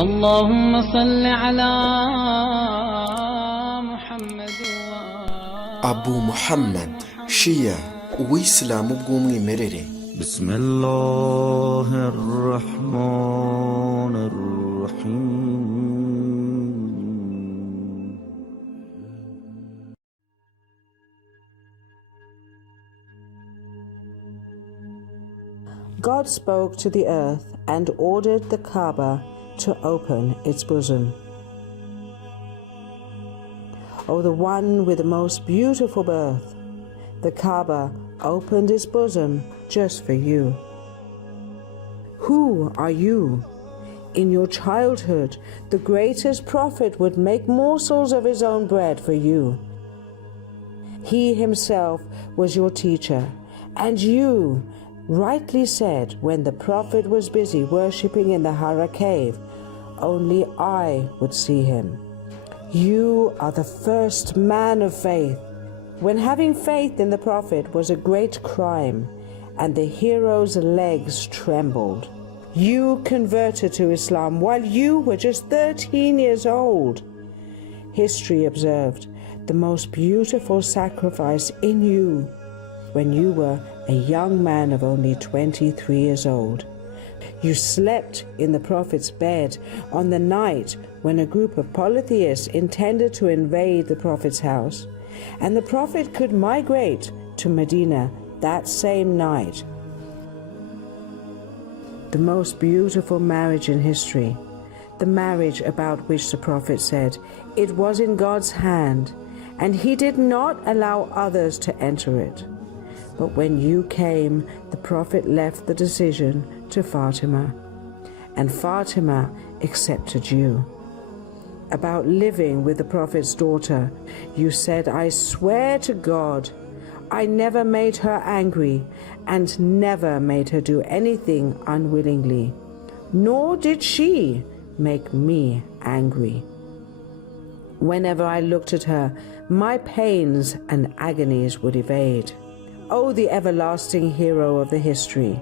اللهم صل على محمد Abu Muhammad Shia Uislamu bw'umwimerere. Bismillahirrahmanirrahim. God spoke to the earth and ordered the Kaaba to open its bosom. O the one with the most beautiful birth, the Kaaba opened its bosom just for you. Who are you? In your childhood, the greatest prophet would make morsels of his own bread for you. He himself was your teacher, and you rightly said when the prophet was busy worshipping in the Hira cave, only I would see him. You are the first man of faith. When having faith in the prophet was a great crime, and the hero's legs trembled, you converted to Islam while you were just 13 years old. History observed the most beautiful sacrifice in you when you were a young man of only 23 years old. You slept in the Prophet's bed on the night when a group of polytheists intended to invade the Prophet's house, and the Prophet could migrate to Medina that same night. The most beautiful marriage in history, the marriage about which the Prophet said, it was in God's hand, and he did not allow others to enter it. But when you came, the Prophet left the decision to Fatima, and Fatima accepted you. About living with the Prophet's daughter, you said, I swear to God, I never made her angry and never made her do anything unwillingly, nor did she make me angry. Whenever I looked at her, my pains and agonies would evade. O the everlasting hero of the history,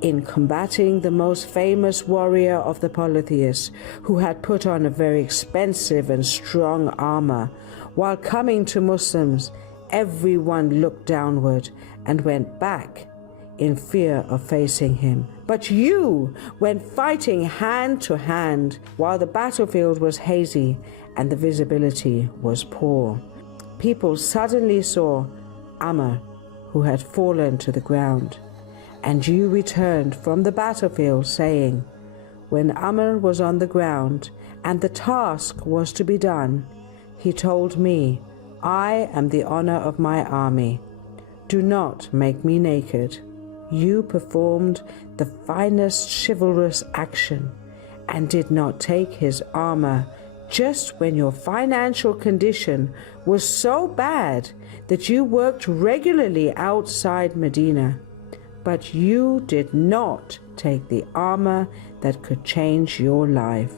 in combating the most famous warrior of the polytheists, who had put on a very expensive and strong armor, while coming to Muslims, everyone looked downward and went back in fear of facing him. But you went fighting hand to hand while the battlefield was hazy and the visibility was poor. People suddenly saw Amr, who had fallen to the ground, and you returned from the battlefield saying, when Amr was on the ground and the task was to be done, he told me, I am the honor of my army. Do not make me naked. You performed the finest chivalrous action and did not take his armor just when your financial condition was so bad that you worked regularly outside Medina. But you did not take the armor that could change your life.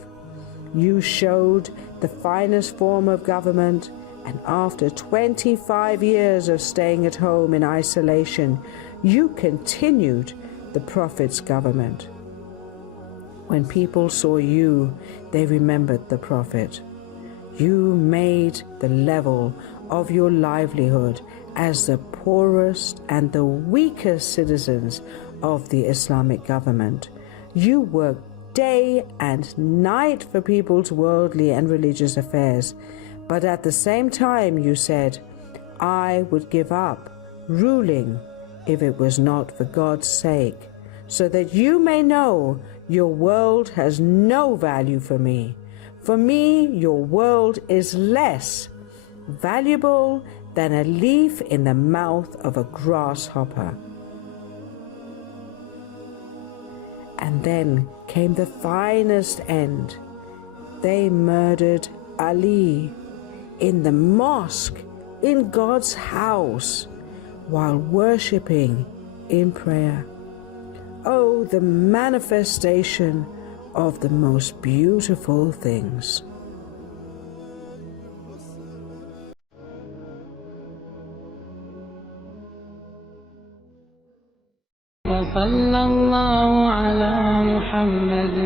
You showed the finest form of government, and after 25 years of staying at home in isolation, you continued the Prophet's government. When people saw you, they remembered the Prophet. You made the level of your livelihood as the poorest and the weakest citizens of the Islamic government. You worked day and night for people's worldly and religious affairs, but at the same time you said, I would give up ruling if it was not for God's sake, so that you may know your world has no value for me. For me, your world is less valuable than a leaf in the mouth of a grasshopper. And then came the finest end. They murdered Ali in the mosque, in God's house, while worshipping in prayer. Oh, the manifestation of the most beautiful things. وصلى الله على محمد